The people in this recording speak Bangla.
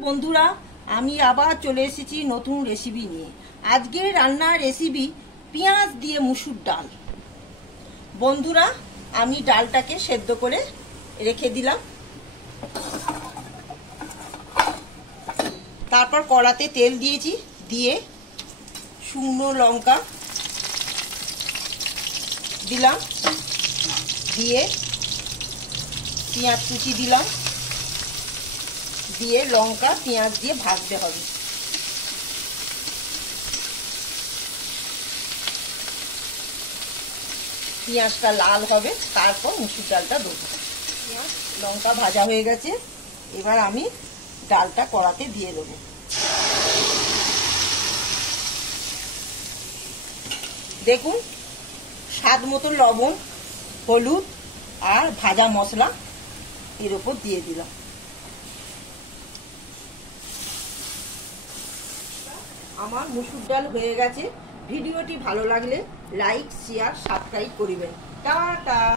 বন্ধুরা, আমি আবার চলে এসেছি নতুন রেসিপি নিয়ে। আজকে রান্নার রেসিপি পেঁয়াজ দিয়ে মুসুর ডাল। বন্ধুরা, আমি ডালটাকে সেদ্ধ করে রেখে দিলাম। তারপর কড়াতে তেল দিয়েছি, দিয়ে শুকনো লঙ্কা দিলাম, দিয়ে পেঁয়াজ কুচি দিলাম, দিয়ে লঙ্কা পেঁয়াজ দিয়ে ভাজতে হবে। পেঁয়াজটা লাল হবে, তারপর মুসুর ডালটা দেবো। পেঁয়াজ লঙ্কা ভাজা হয়ে গেছে, এবার আমি ডালটা কড়াতে দিয়ে দেবো। দেখুন, স্বাদ মতো লবণ, হলুদ আর ভাজা মশলা এর উপর দিয়ে দিলাম। আমার মুসুর ডাল হয়ে গেছে। ভিডিওটি ভালো লাগলে লাইক, শেয়ার, সাবস্ক্রাইব করবেন। টাটা।